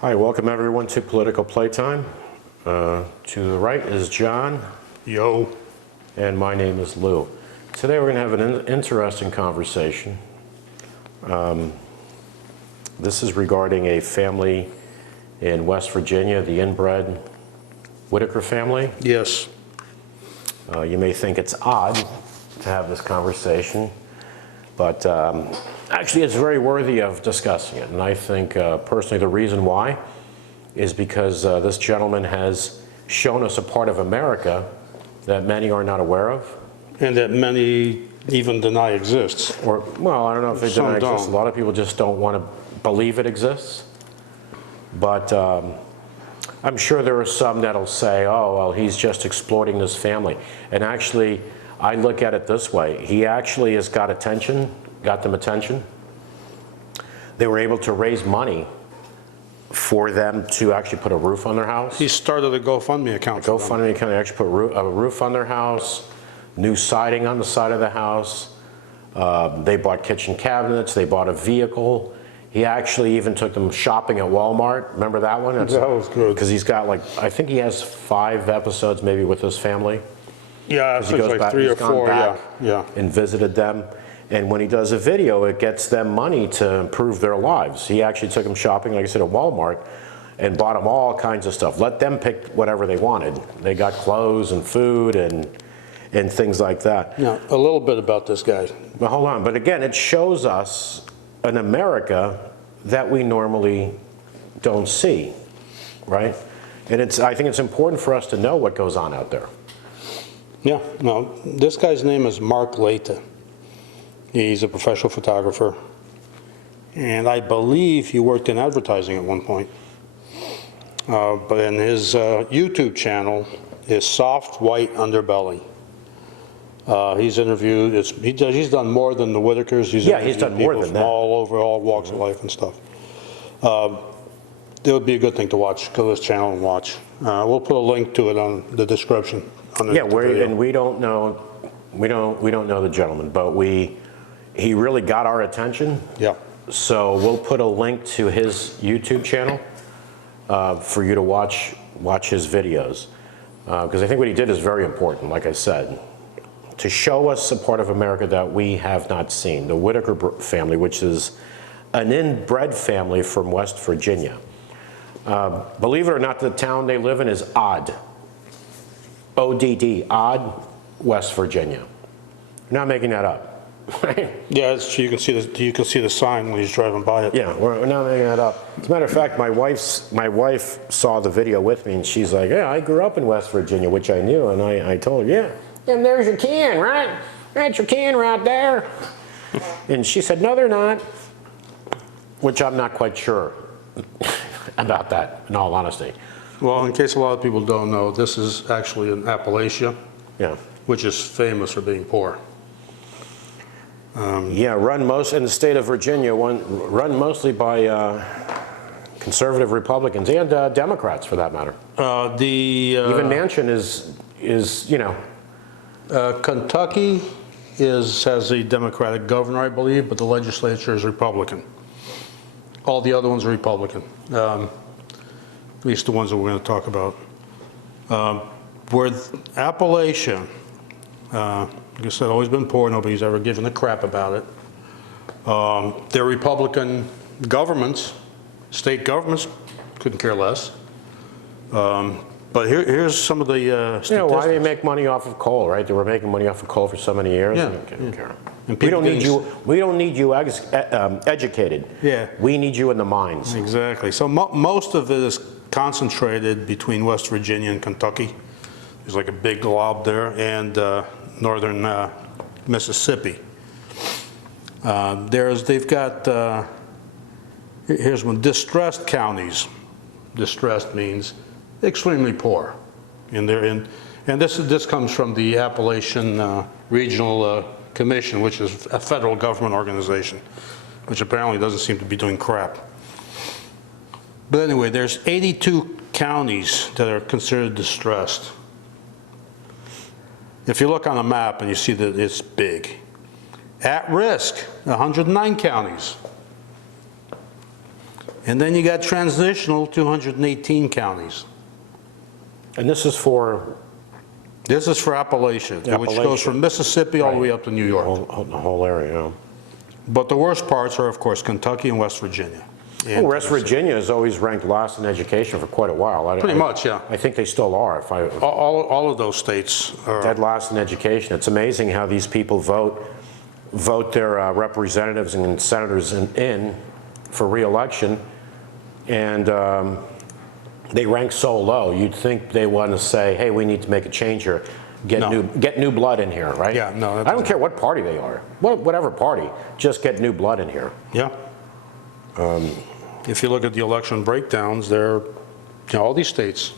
Hi, welcome everyone to Political Playtime. To the right is John. Yo. And my name is Lou. Today we're going to have an interesting conversation. This is regarding a family in West Virginia, the inbred Whitaker family. Yes. You may think it's odd to have this conversation, but actually it's very worthy of discussing it. And I think personally the reason why is because this gentleman has shown us a part of America that many are not aware of. And that many even deny exists. Or, well, I don't know if they deny it exists. A lot of people just don't want to believe it exists. But I'm sure there are some that'll say, oh, well, he's just exploiting this family. And actually, I look at it this way. He actually has got them attention. They were able to raise money for them to actually put a roof on their house. He started a GoFundMe account. GoFundMe account. They actually put a roof on their house, new siding on the side of the house. They bought kitchen cabinets. They bought a vehicle. He actually even took them shopping at Walmart. Remember that one? That was good. Because he's got I think he has 5 episodes maybe with his family. Yeah, He goes like back, 3 or he's gone 4, back yeah. and visited them. And when he does a video, it gets them money to improve their lives. He actually took them shopping, like I said, at Walmart and bought them all kinds of stuff. Let them pick whatever they wanted. They got clothes and food and things like that. Now, a little bit about this guy. But hold on. But again, it shows us an America that we normally don't see, right? And I think it's important for us to know what goes on out there. Yeah, no, this guy's name is Mark Leyta. He's a professional photographer. And I believe he worked in advertising at one point. But in his YouTube channel is Soft White Underbelly. He's interviewed, he's done more than the Whitakers. He's done more than that. All over, all walks of life and stuff. It would be a good thing to watch. Go to his channel and watch. We'll put a link to it on the description. And we don't know the gentleman, but he really got our attention. Yeah. So we'll put a link to his YouTube channel for you to watch his videos, because I think what he did is very important. Like I said, to show us a part of America that we have not seen. The Whitaker family, which is an inbred family from West Virginia. Believe it or not, the town they live in is Odd. ODD, Odd, West Virginia. You're not making that up, right? Yeah, you can see the sign when he's driving by it. Yeah, we're not making that up. As a matter of fact, my wife saw the video with me, and she's like, "Yeah, I grew up in West Virginia," which I knew, and I told her, "Yeah, and there's your can, right? That's your can right there." And she said, "No, they're not," which I'm not quite sure about that, in all honesty. Well, in case a lot of people don't know, this is actually in Appalachia, which is famous for being poor. In the state of Virginia, run mostly by conservative Republicans and Democrats, for that matter. Even Manchin is Kentucky has a Democratic governor, I believe, but the legislature is Republican. All the other ones are Republican. At least the ones that we're going to talk about. With Appalachia, like I said, always been poor. Nobody's ever given a crap about it. Their Republican governments, state governments, couldn't care less. But here's some of the statistics. Why they make money off of coal, right? They were making money off of coal for so many years. Yeah. We don't need you educated. Yeah. We need you in the mines. Exactly. So most of it is concentrated between West Virginia and Kentucky. There's like a big glob there, and northern Mississippi. They've got, here's one, distressed counties. Distressed means extremely poor. And this comes from the Appalachian Regional Commission, which is a federal government organization, which apparently doesn't seem to be doing crap. But anyway, there's 82 counties that are considered distressed. If you look on a map and you see that it's big. At risk, 109 counties. And then you got transitional 218 counties. And this is for This is for Appalachia, which goes Appalachia. from Mississippi all the way up to New the York. whole area, yeah. But the worst parts are, of course, Kentucky and West Virginia. And Well, West Virginia is always ranked last in education for quite a while. Pretty much, yeah. I think they still are. If I All of those states are, dead last in education, it's amazing how these people vote their representatives and senators in for re-election, and they rank so low. You'd think they want to say, "Hey, we need to make a change here. No. Get new blood in here," right? Yeah, no, that I don't care what party they are, whatever party, just get new blood in here. yeah. If you look at the election breakdowns, they're, all these states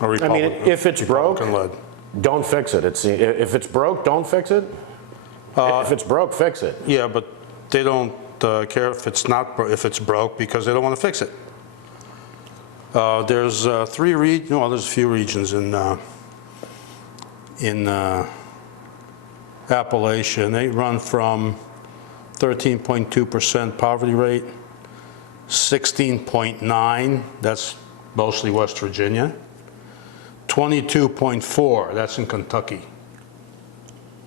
are I mean, if it's broke, Republican-led. don't fix it. If it's broke, don't fix it. If it's broke, fix it. Yeah, but they don't care if it's not, if it's broke, because they don't want to fix it. There's there's a few regions in Appalachia, and they run from 13.2% poverty rate, 16.9, that's mostly West Virginia, 22.4, that's in Kentucky.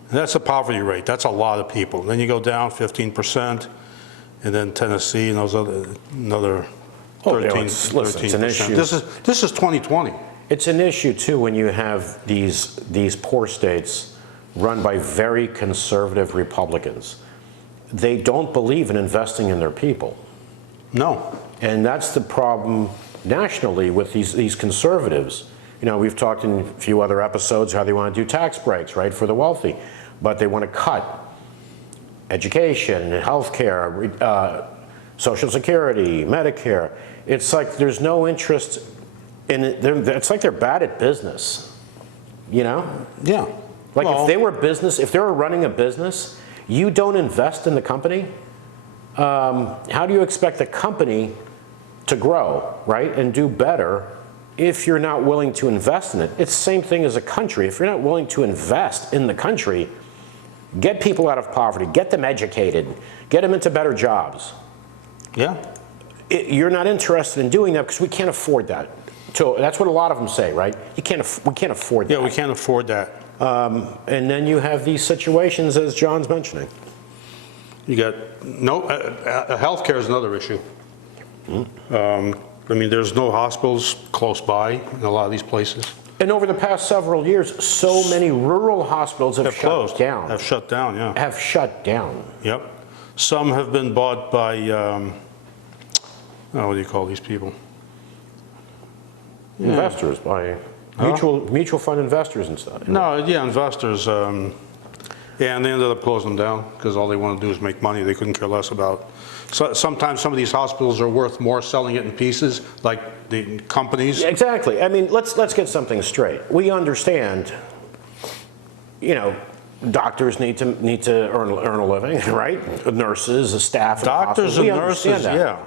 That's a poverty rate, that's a lot of people. Then you go down 15%, and then Tennessee and those another 13%. Listen, it's an issue. This is 2020. It's an issue too when you have these poor states run by very conservative Republicans. They don't believe in investing in their people. No. And that's the problem nationally with these conservatives. You know, we've talked in a few other episodes how they want to do tax breaks, right, for the wealthy, but they want to cut education, healthcare, Social Security, Medicare. It's like there's no interest in it. It's like they're bad at business, you know? Yeah. Like Well, if they were running a business, you don't invest in the company, how do you expect the company to grow, right, and do better if you're not willing to invest in it? It's the same thing as a country. If you're not willing to invest in the country, get people out of poverty, get them educated, get them into better jobs. Yeah. You're not interested in doing that because we can't afford that. So that's what a lot of them say, right? We can't afford that. Yeah, we can't afford that. And then you have these situations, as John's mentioning. You got healthcare is another issue. I mean, there's no hospitals close by in a lot of these places. And over the past several years, so many rural hospitals have shut Closed. down. Have shut down, yeah. Have shut down. Yep. Some have been bought by, what do you call these people? Investors, by mutual fund investors and stuff. No, yeah, investors. Yeah, and they ended up closing them down because all they want to do is make money. They couldn't care less about. So sometimes some of these hospitals are worth more selling it in pieces, like the companies. Exactly. I mean, let's get something straight. We understand, you know, doctors need to earn a living, right? Nurses, staff, Doctors and nurses, yeah.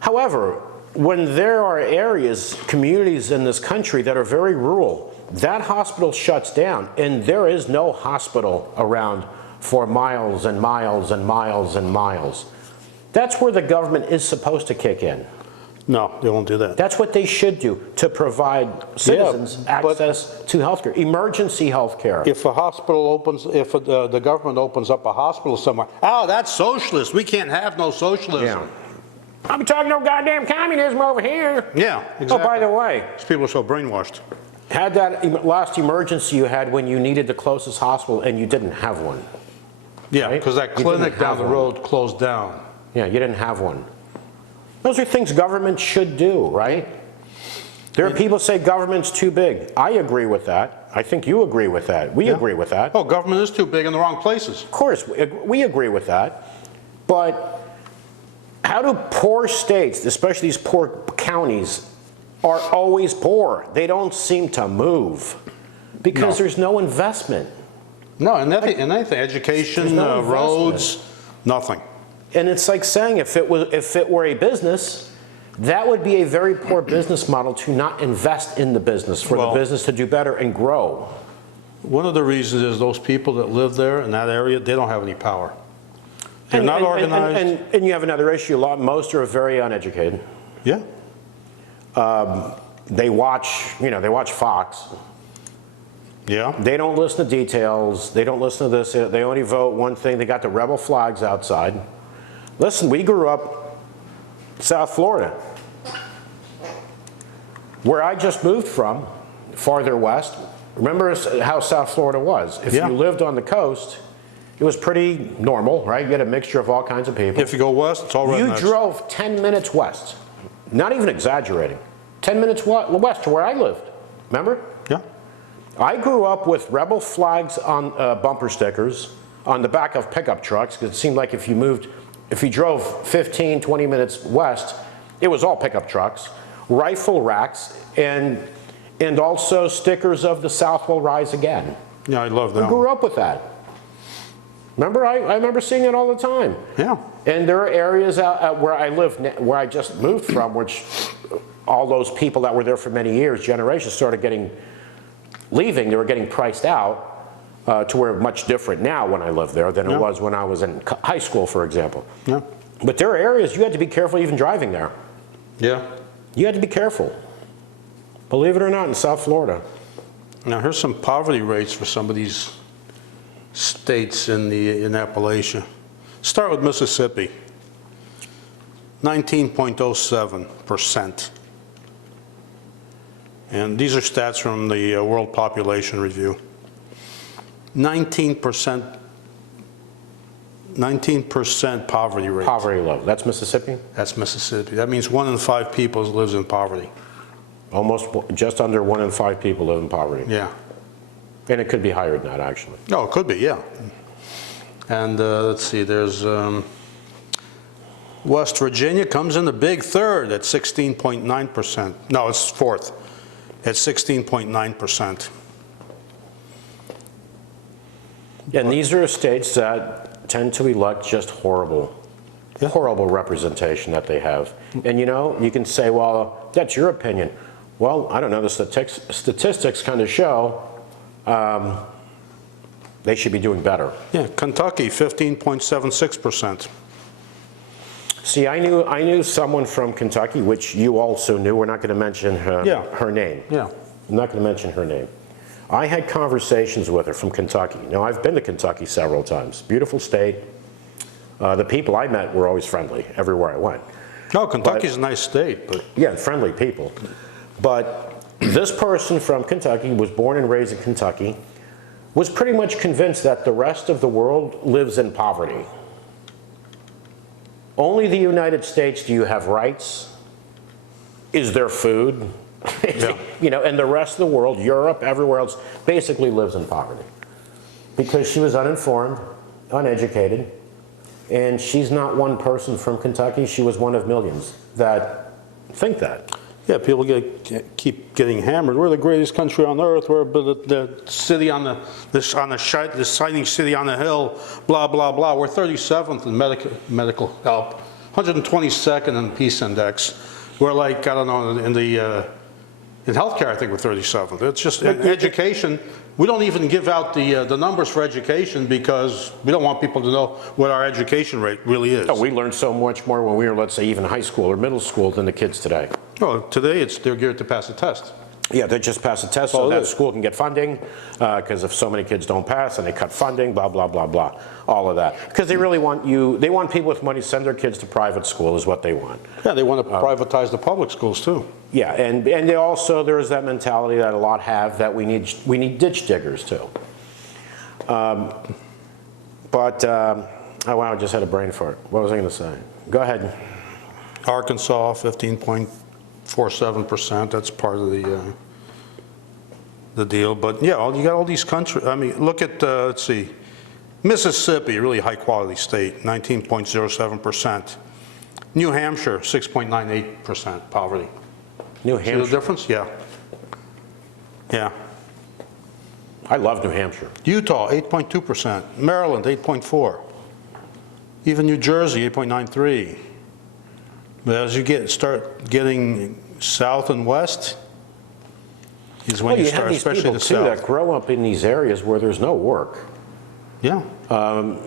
However, when there are areas, communities in this country that are very rural, that hospital shuts down, and there is no hospital around for miles and miles and miles and miles. That's where the government is supposed to kick in. No, they won't do that. That's what they should do to provide citizens access to healthcare, emergency healthcare. If a hospital opens, if the government opens up a hospital somewhere, oh, that's socialist. We can't have no socialism. Yeah. I'm talking no goddamn communism over here. Yeah, exactly. Oh, by the way, These people are so brainwashed. had that last emergency you had when you needed the closest hospital and you didn't have one. Yeah, Right? because that You clinic didn't down have the one. road closed down. Yeah, you didn't have one. Those are things government should do, right? There are people say government's too big. I agree with that. I think you agree with that. We agree with that. Oh, government is too big in the wrong places. Of course, we agree with that. But how do poor states, especially these poor counties, are always poor? They don't seem to move because No. there's no investment. No, and anything, education, There's no roads, nothing. And it's like saying if it were a business, that would be a very poor business model to not invest in the business, for Well- the business to do better and grow. One of the reasons is those people that live there in that area, they don't have any power. They're not organized. And you have another issue. Most are very uneducated. Yeah, They watch, they watch Fox. yeah, They don't listen to details. They don't listen to this. They only vote one thing. They got the rebel flags outside. Listen, we grew up South Florida, where I just moved from, farther west. Remember how South Florida was. If Yeah. you lived on the coast, it was pretty normal, right? You had a mixture of all kinds of people. if you go west, it's all You rednecks. drove 10 minutes west, not even exaggerating, 10 minutes west to where I lived. Remember? Yeah, I grew up with rebel flags on bumper stickers on the back of pickup trucks, because it seemed like if you drove 15, 20 minutes west, it was all pickup trucks, rifle racks, and also stickers of the South will rise again. yeah, I love I that one. grew up with that. Remember, I remember seeing it all the time. Yeah, And there are areas out where I live, where I just moved from, which all those people that were there for many years, generations, started leaving. They were getting priced out to where much different now when I lived there than Yeah. it was when I was in high school, for example. yeah, But there are areas you had to be careful even driving there. yeah. You had to be careful. Believe it or not, in South Florida. Now, here's some poverty rates for some of these states in Appalachia. Start with Mississippi, 19.07%. And these are stats from the World Population Review. 19% poverty rate. Poverty low. That's Mississippi? That's Mississippi. That means 1 in 5 people lives in poverty. Almost just under 1 in 5 people live in poverty. Yeah. And it could be higher than that, actually. Oh, it could be, yeah. And let's see, there's West Virginia comes in the big third at 16.9%. No, it's fourth at 16.9%. And these are states that tend to elect just horrible representation that they have. And you can say, well, that's your opinion. Well, I don't know, the statistics kind of show they should be doing better. Yeah, Kentucky, 15.76%. See, I knew someone from Kentucky, which you also knew. We're not going to mention her name. Yeah. I'm not going to mention her name. I had conversations with her from Kentucky. Now, I've been to Kentucky several times. Beautiful state. The people I met were always friendly everywhere I went. No, Kentucky's a nice state, but Yeah, friendly people. But this person from Kentucky was born and raised in Kentucky, was pretty much convinced that the rest of the world lives in poverty. Only the United States do you have rights. Is there food? Yeah. And the rest of the world, Europe, everywhere else, basically lives in poverty. Because she was uninformed, uneducated, and she's not one person from Kentucky, she was one of millions that think that. yeah, people keep getting hammered. We're the greatest country on earth. We're the city the shining city on the hill. Blah blah blah. We're 37th in medical help, 122nd in peace index. We're like, I don't know, in healthcare, I think we're 37th. It's just in education. We don't even give out the numbers for education because we don't want people to know what our education rate really is. Oh, we learned so much more when we were, let's say, even high school or middle school than the kids today. Well, today they're geared to pass a test. Yeah, they just pass a test so that school can get funding, because if so many kids don't pass and they cut funding, blah, blah, blah, blah, all of that. Because they really want they want people with money to send their kids to private school is what they want. Yeah, they want to privatize the public schools too. Yeah, and they also, there is that mentality that a lot have that we need ditch diggers too. Oh wow, I just had a brain fart. What was I going to say? Go ahead. Arkansas, 15.47%. That's part of the deal. But yeah, you got all these countries. I mean, look at let's see, Mississippi, a really high quality state, 19.07%. New Hampshire, 6.98% poverty. New See the Hampshire. difference? Yeah. Yeah. I love New Hampshire. Utah, 8.2%. Maryland, 8.4%. Even New Jersey, 8.93%. But as you start getting south and west, is when Well, you you start, have these especially people the too south. that grow up in these areas where there's no work. Yeah.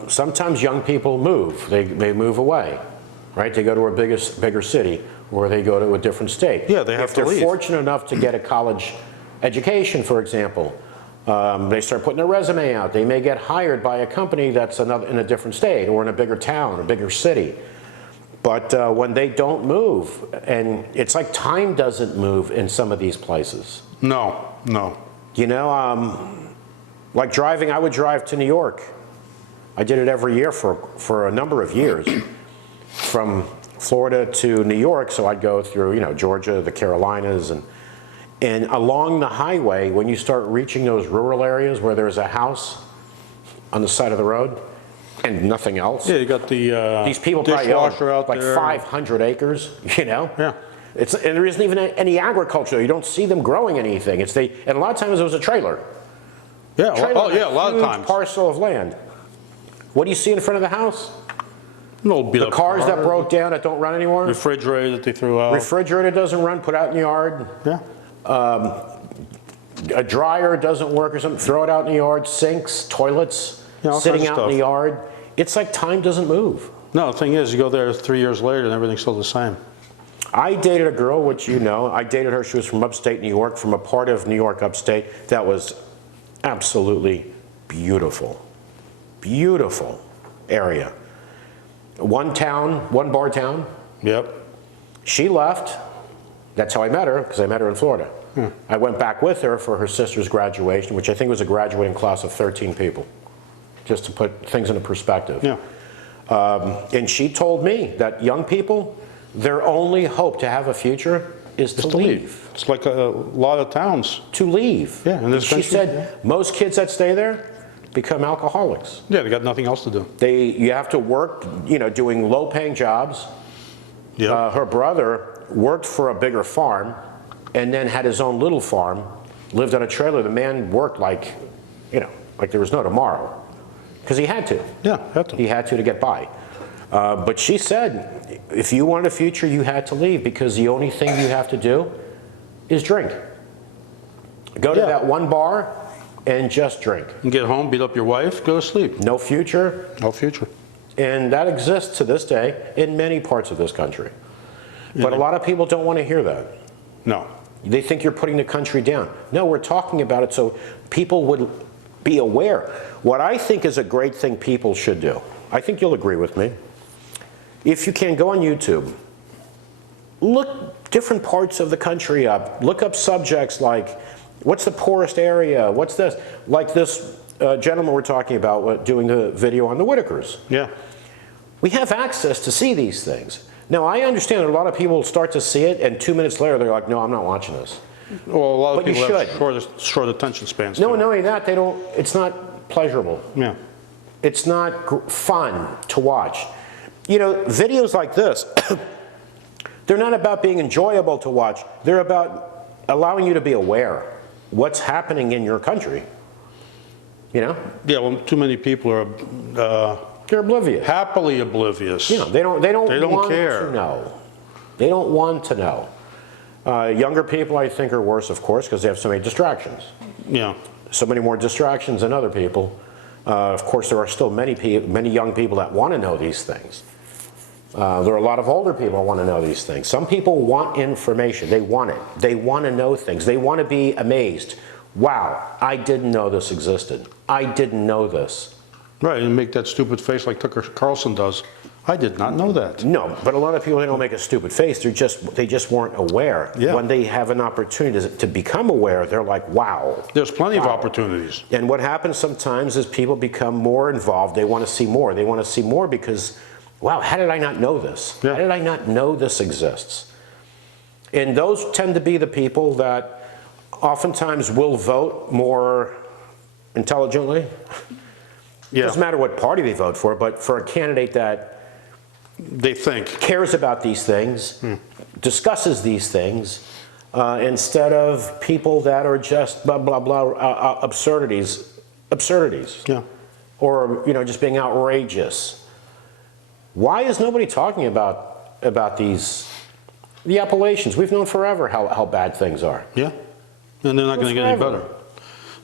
Sometimes young people move. They move away, right? They go to a bigger city, or they go to a different state. Yeah, they have if to they're leave. fortunate enough to get a college education, for example, they start putting their resume out. They may get hired by a company that's in a different state or in a bigger town or bigger city. But when they don't move, and it's like time doesn't move in some of these places. No, no. You know, like driving, I would drive to New York. I did it every year for a number of years, from Florida to New York. So I'd go through, you know, Georgia, the Carolinas, and along the highway, when you start reaching those rural areas where there's a house on the side of the road and nothing else. Yeah, you got the These people probably own dishwasher out like there. 500 acres, you know? Yeah. And there isn't even any agriculture. You don't see them growing anything. And a lot of times it was a trailer. Yeah, Trailer oh on yeah, a lot of huge times. parcel of land. What do you see in front of the house? An old beat The up cars car, that broke down that don't run anymore. refrigerator that they threw out. Refrigerator doesn't run, put out in the yard. Yeah. A dryer doesn't work or something, throw it out in the yard. Sinks, toilets, Yeah, all sitting kinds of out in the stuff. yard. It's like time doesn't move. No, the thing is, you go there 3 years later and everything's still the same. I dated a girl, which you know, I dated her, she was from upstate New York, from a part of New York upstate that was absolutely beautiful. Beautiful area. One town, one bar town. Yep. She left. That's how I met her, because I met her in Florida. I went back with her for her sister's graduation, which I think was a graduating class of 13 people, just to put things into perspective. Yeah. And she told me that young people, their only hope to have a future is to leave. It's like a lot of towns. To leave. Yeah, in this She country, said most kids that stay there become alcoholics. Yeah, they got nothing else to do. You have to work, you know, doing low-paying jobs. Yeah. Her brother worked for a bigger farm and then had his own little farm, lived on a trailer. The man worked like, you know, like there was no tomorrow, because he had to. Yeah, had to. He had to get by. But she said, if you wanted a future, you had to leave, because the only thing you have to do is drink. Go to Yeah. that one bar and just drink. And get home, beat up your wife, go to sleep. No future. No future. And that exists to this day in many parts of this country. But a lot of people don't want to hear that. No. They think you're putting the country down. No, we're talking about it so people would be aware. What I think is a great thing people should do, I think you'll agree with me. If you can, go on YouTube. Look different parts of the country up. Look up subjects like, what's the poorest area? What's this? Like this gentleman we're talking about doing the video on the Whitakers. Yeah. We have access to see these things. Now, I understand that a lot of people start to see it, and 2 minutes later, they're like, no, I'm not watching this. Well, a lot of But you people have should. short attention spans. No, too. not only that, it's not pleasurable. Yeah. It's not fun to watch. You know, videos like this, they're not about being enjoyable to watch. They're about allowing you to be aware what's happening in your country. You know? Yeah, well, too many people are They're oblivious. happily oblivious. You know, they don't want care. to know. They don't want to know. Younger people, I think, are worse, of course, because they have so many distractions. Yeah. So many more distractions than other people. Of course, there are still many young people that want to know these things. There are a lot of older people that want to know these things. Some people want information. They want it. They want to know things. They want to be amazed. Wow, I didn't know this existed. I didn't know this. Right, and make that stupid face like Tucker Carlson does. I did not know that. No, but a lot of people, they don't make a stupid face. They just weren't aware. Yeah. When they have an opportunity to become aware, they're like, wow. There's plenty of opportunities. And what happens sometimes is people become more involved. They want to see more. They want to see more because, wow, how did I not know this? Yeah. How did I not know this exists? And those tend to be the people that oftentimes will vote more intelligently. Yeah. Doesn't matter what party they vote for, but for a candidate that They think. cares about these things, discusses these things, instead of people that are just blah, blah, blah, absurdities, Yeah. or, you know, just being outrageous. Why is nobody talking about the Appalachians? We've known forever how bad things are. Yeah. And they're not going to get any Forever. better.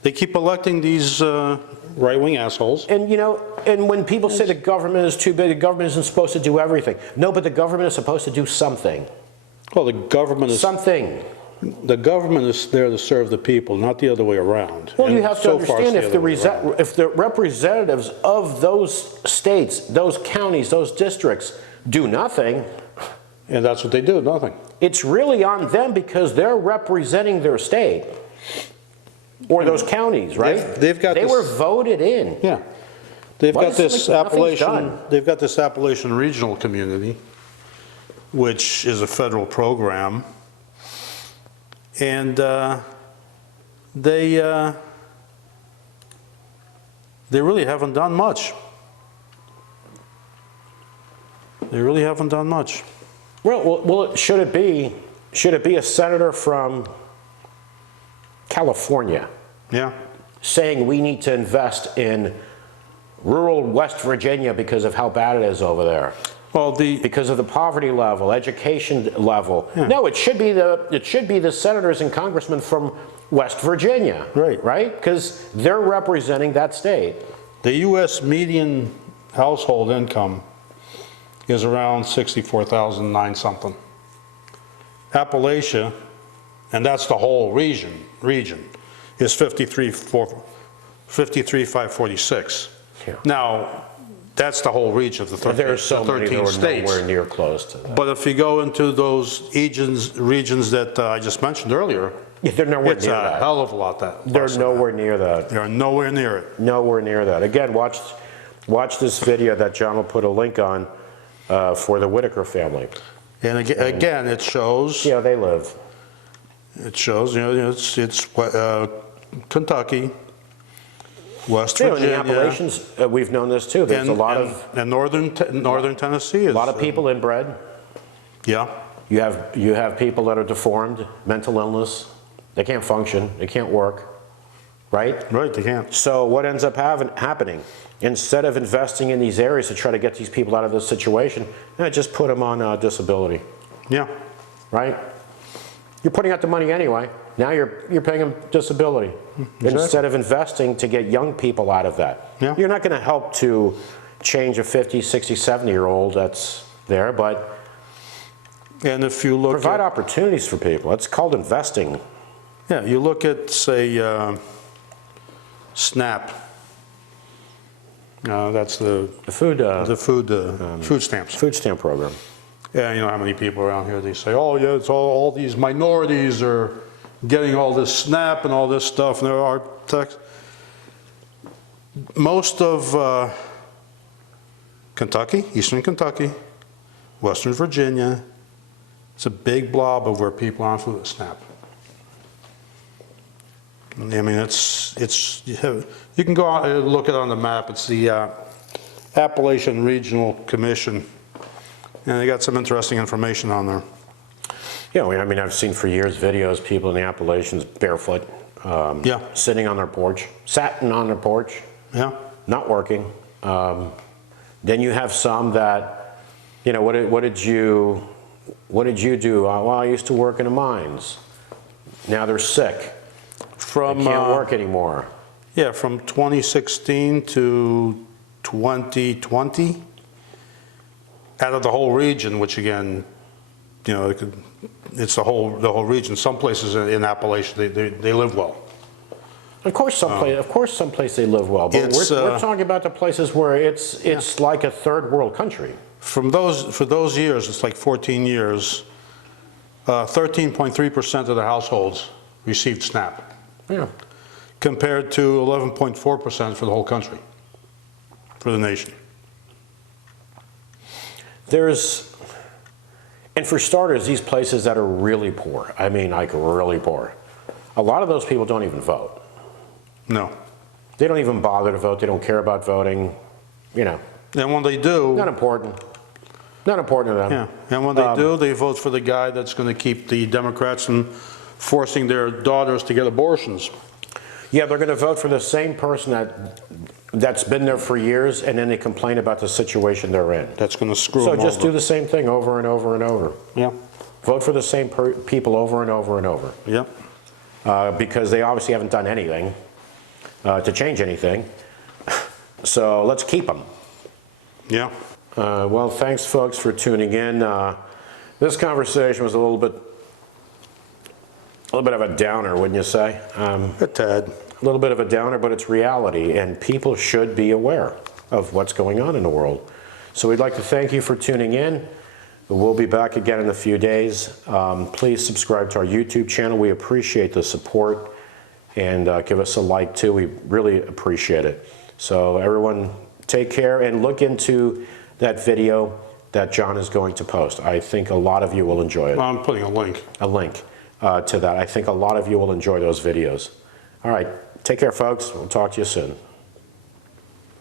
They keep electing these right-wing assholes. And, you know, and when people say the government is too big, the government isn't supposed to do everything. No, but the government is supposed to do something. Well, the government is Something. there to serve the people, not the other way around. Well, you And have to so far it's understand the other way around. if the representatives of those states, those counties, those districts do nothing, And that's what they do, nothing. it's really on them because they're representing their state or those counties, right? They've got They this- were voted in. Yeah. They've Why got is it this like nothing's Appalachian, done? they've got this Appalachian Regional Community, which is a federal program. And they really haven't done much. They really haven't done much. Well, should it be a senator from California Yeah. saying we need to invest in rural West Virginia because of how bad it is over there? Well, Because of the poverty level, education level. No, it should be the senators and congressmen from West Virginia. Right. Right? Because they're representing that state. the U.S. median household income is around 64,009 something. Appalachia, and that's the whole region, is 53,546. Yeah. Now, that's the whole region of the 13, There are so the many 13 that are states. nowhere near close to that. But if you go into those regions that I just mentioned earlier, Yeah, they're nowhere it's near a that. hell of a lot that. They're less than that. nowhere near that. They are nowhere near it. Nowhere near that. Again, watch this video that John will put a link on for the Whitaker family. And again, it shows. See how they live. It shows, it's Kentucky, West You know, in the Virginia. Appalachians, we've known this too. There's a lot of And northern Tennessee is. a lot of people inbred. Yeah, You have people that are deformed, mental illness. They can't function. They can't work. Right? right, they can't. So what ends up happening? Instead of investing in these areas to try to get these people out of this situation, just put them on disability. Yeah, Right? You're putting out the money anyway. Now you're paying them disability instead of investing to get young people out of that. Yeah. You're not going to help to change a 50, 60, 70-year-old that's there, but and if you look provide at, opportunities for people. It's called investing. yeah, you look at, say, SNAP. That's the The food food stamps. food stamp program. Yeah, you know how many people around here, they say, oh, yeah, it's all these minorities are getting all this SNAP and all this stuff, and there are tax. Most of Kentucky, eastern Kentucky, western Virginia, it's a big blob of where people are on food SNAP. I mean, you can go out and look at it on the map. It's the Appalachian Regional Commission. And they got some interesting information on there. Yeah, I mean, I've seen for years videos, people in the Appalachians barefoot, Yeah. sitting on their porch, sitting on their porch, Yeah, not working. Then you have some that, you know, what did you do? Well, I used to work in the mines. Now they're sick. from They can't work anymore. yeah, from 2016 to 2020, out of the whole region, which again, you know, it's the whole region. Some places in Appalachia they live well. Of course, someplace they live well, but It's, we're talking about the places where it's like a third world country. For those years, it's like 14 years. 13.3% of the households received SNAP, Yeah. compared to 11.4% for the whole country, for the nation. And for starters, these places that are really poor, I mean, like really poor, a lot of those people don't even vote. No. They don't even bother to vote. They don't care about voting. You know, And when they do, not important. Not important to them. yeah, and when they do, they vote for the guy that's going to keep the Democrats from forcing their daughters to get abortions. Yeah, they're going to vote for the same person that's been there for years, and then they complain about the situation they're in. That's going to screw So them just over. do the same thing over and over and over. Yeah, Vote for the same people over and over and over. yeah, Because they obviously haven't done anything. to change anything. So let's keep them. Yeah. Well, thanks, folks, for tuning in. This conversation was a little bit of a downer, wouldn't you say? A tad. A little bit of a downer, but it's reality, and people should be aware of what's going on in the world. So we'd like to thank you for tuning in. We'll be back again in a few days. Please subscribe to our YouTube channel. We appreciate the support, and give us a like too. We really appreciate it. So everyone, take care and look into that video that John is going to post. I think a lot of you will enjoy it. I'm putting a link. A link to that. I think a lot of you will enjoy those videos. All right, take care, folks. We'll talk to you soon.